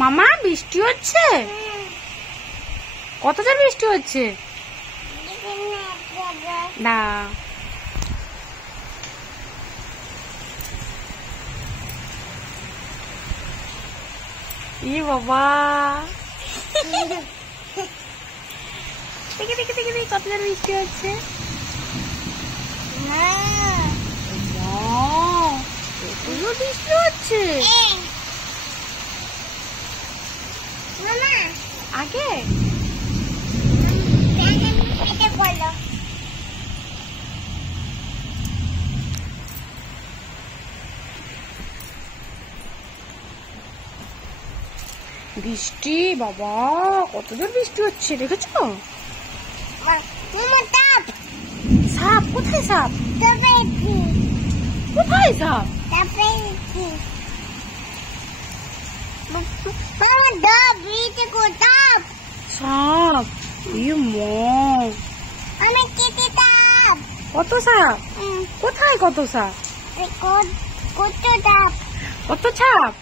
মামা বৃষ্টি হচ্ছে? কত জোর বৃষ্টি হচ্ছে? না ই বাবা দেখি দেখি দেখি দেখি কত জোর বৃষ্টি হচ্ছে। বৃষ্টি হচ্ছে আগে বৃষ্টি বাবা কত জোর বৃষ্টি হচ্ছে দেখেছো? সাপ কোথায়? সাপ কোথায়? সাপ সাপ কত সাপ? কোথায় কত সাপ? কত সাপ?